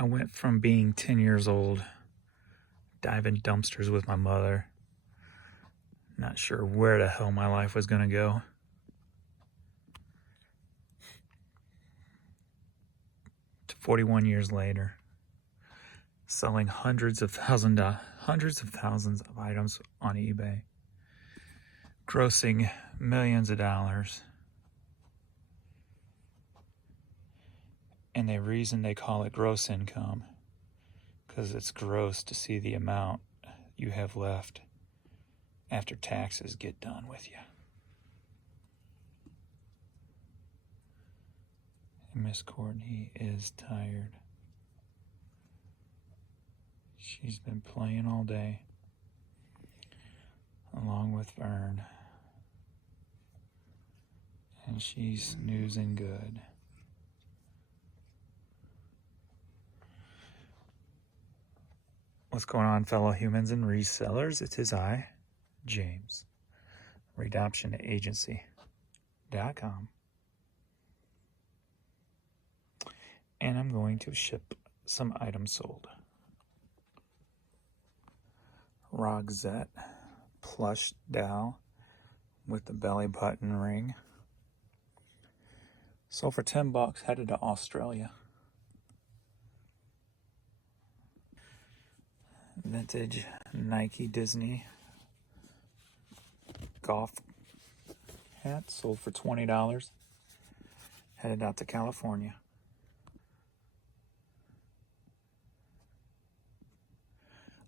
I went from being 10 years old, diving dumpsters with my mother, not sure where the hell my life was going to go, to 41 years later, selling hundreds of thousands of items on eBay, grossing millions of dollars. And the reason they call it gross income, because it's gross to see the amount you have left after taxes get done with you. And Miss Courtney is tired. She's been playing all day, along with Vern. And she's snoozing good. What's going on, fellow humans and resellers? It is I, James, RedoptionAgency.com. And I'm going to ship some items sold. Roxette plush doll with the belly button ring. Sold for $10, headed to Australia. Vintage Nike Disney golf hat, sold for $20, headed out to California.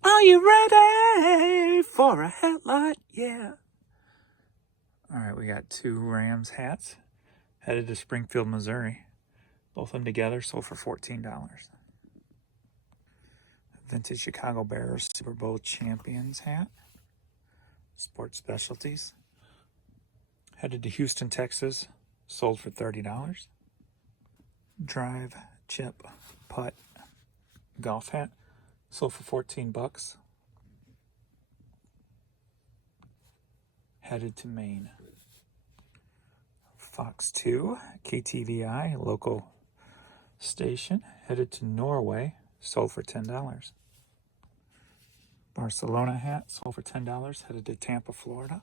Are you ready for a headlight? Yeah. All right, we got 2 Rams hats, headed to Springfield, Missouri. Both of them together sold for $14. Vintage Chicago Bears Super Bowl champions hat, sports specialties, headed to Houston, Texas, sold for $30. Drive, chip, putt, golf hat, sold for $14. Headed to Maine. Fox 2, KTVI, local station, headed to Norway, sold for $10. Barcelona hat, sold for $10, headed to Tampa, Florida.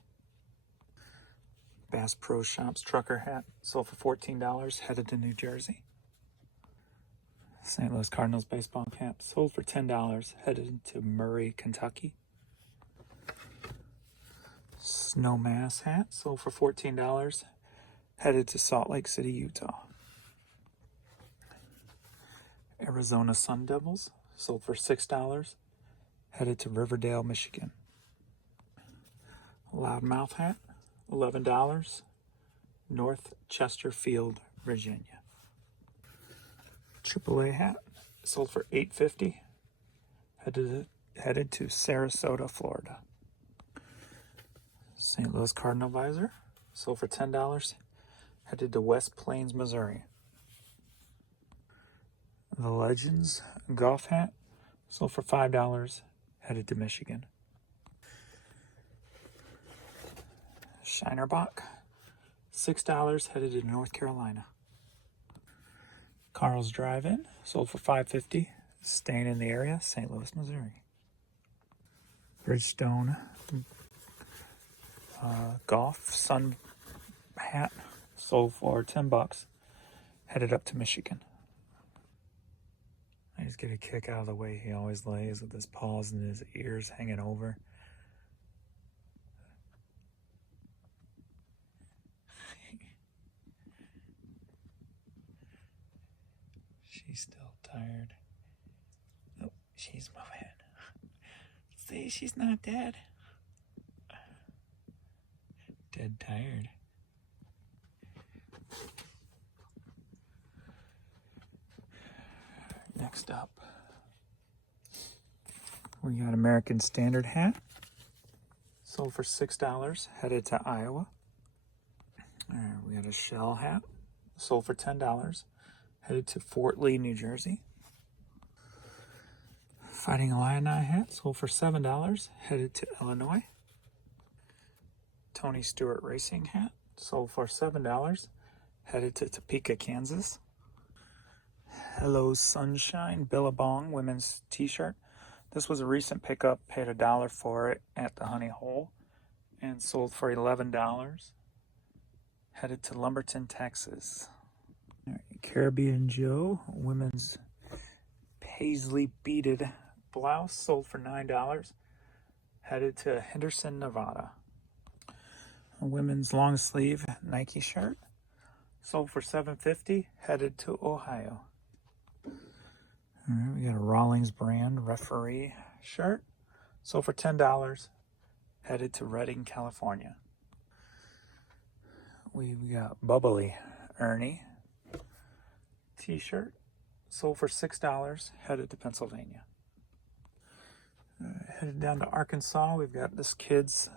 Bass Pro Shops trucker hat, sold for $14, headed to New Jersey. St. Louis Cardinals baseball cap, sold for $10, headed to Murray, Kentucky. Snowmass hat, sold for $14, headed to Salt Lake City, Utah. Arizona Sun Devils, sold for $6, headed to Riverdale, Michigan. Loudmouth hat, $11, North Chesterfield, Virginia. AAA hat, sold for $8.50, headed to Sarasota, Florida. St. Louis Cardinal visor, sold for $10, headed to West Plains, Missouri. The Legends golf hat, sold for $5, headed to Michigan. Shinerbach, $6, headed to North Carolina. Carl's Drive-In, sold for $5.50, staying in the area, St. Louis, Missouri. Bridgestone golf sun hat, sold for $10, headed up to Michigan. I just get a kick out of the way he always lays with his paws and his ears hanging over. She's still tired. Oh, she's moving. See, she's not dead. Dead tired. Next up, we got American Standard hat, sold for $6, headed to Iowa. We got a Shell hat, sold for $10, headed to Fort Lee, New Jersey. Fighting Illini hat, sold for $7, headed to Illinois. Tony Stewart Racing hat, sold for $7, headed to Topeka, Kansas. Hello Sunshine Billabong women's t-shirt. This was a recent pickup. Paid $1 for it at the Honey Hole and sold for $11. Headed to Lumberton, Texas. All right, Caribbean Joe women's paisley beaded blouse sold for $9. Headed to Henderson, Nevada. A women's long sleeve Nike shirt sold for $7.50. Headed to Ohio. All right, we got a Rawlings brand referee shirt sold for $10. Headed to Redding, California. We've got Bubbly Ernie t-shirt sold for $6. Headed to Pennsylvania. Headed down to Arkansas. We've got this kid's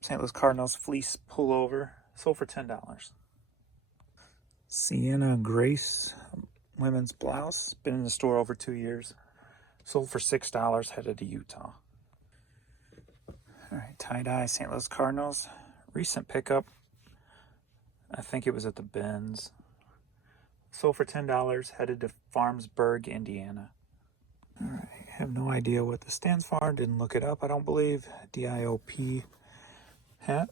St. Louis Cardinals fleece pullover sold for $10. Sienna Grace women's blouse, been in the store over 2 years, sold for $6. Headed to Utah. All right, tie-dye St. Louis Cardinals recent pickup. I think it was at the Benz. Sold for $10. Headed to Farmsburg, Indiana. All right, I have no idea what this stands for. Didn't look it up, I don't believe. DIOP hat.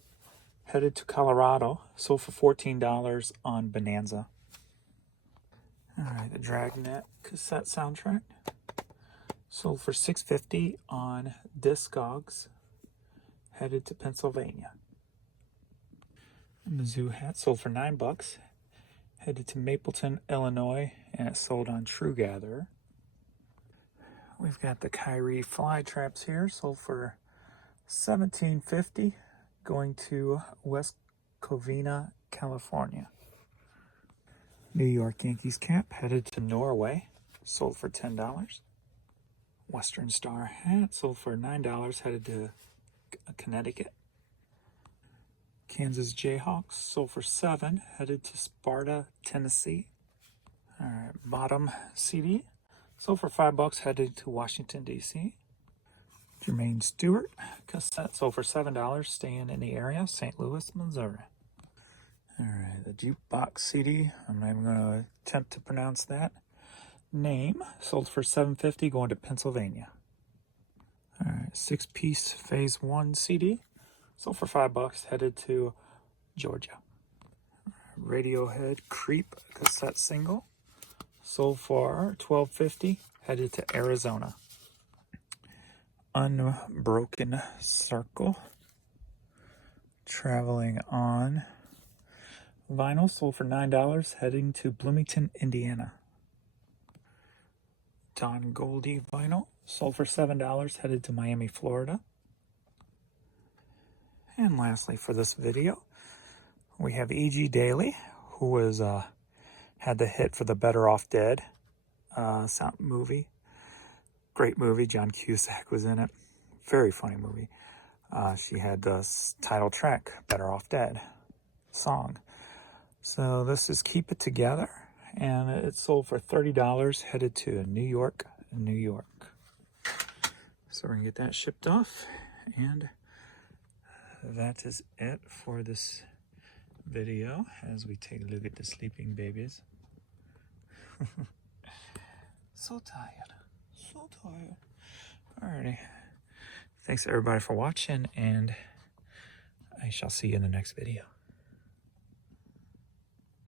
Headed to Colorado. Sold for $14 on Bonanza. All right, the Dragnet cassette soundtrack. Sold for $6.50 on Discogs. Headed to Pennsylvania. Mizzou hat sold for $9. Headed to Mapleton, Illinois, and it sold on True Gatherer. We've got the Kyrie fly traps here, sold for $17.50, going to West Covina, California. New York Yankees cap, headed to Norway, sold for $10. Western Star hat, sold for $9, headed to Connecticut. Kansas Jayhawks, sold for $7, headed to Sparta, Tennessee. All right, Bottom CD, sold for $5, headed to Washington, D.C. Jermaine Stewart cassette, sold for $7, staying in the area, St. Louis, Missouri. All right, the Jukebox CD, I'm not even going to attempt to pronounce that name, sold for $7.50, going to Pennsylvania. All right, 6-piece Phase 1 CD, sold for $5, headed to Georgia. Radiohead Creep cassette single, sold for $12.50, headed to Arizona. Unbroken Circle, Traveling On vinyl, sold for $9, heading to Bloomington, Indiana. Don Goldie vinyl, sold for $7, headed to Miami, Florida. And lastly for this video, we have E.G. Daily, who was had the hit for the Better Off Dead sound movie. Great movie. John Cusack was in it. Very funny movie. She had the title track, Better Off Dead song. So this is Keep It Together, and it sold for $30, headed to New York, New York. So we're going to get that shipped off, and that is it for this video as we take a look at the sleeping babies. So tired. So tired. Alrighty. Thanks everybody for watching, and I shall see you in the next video.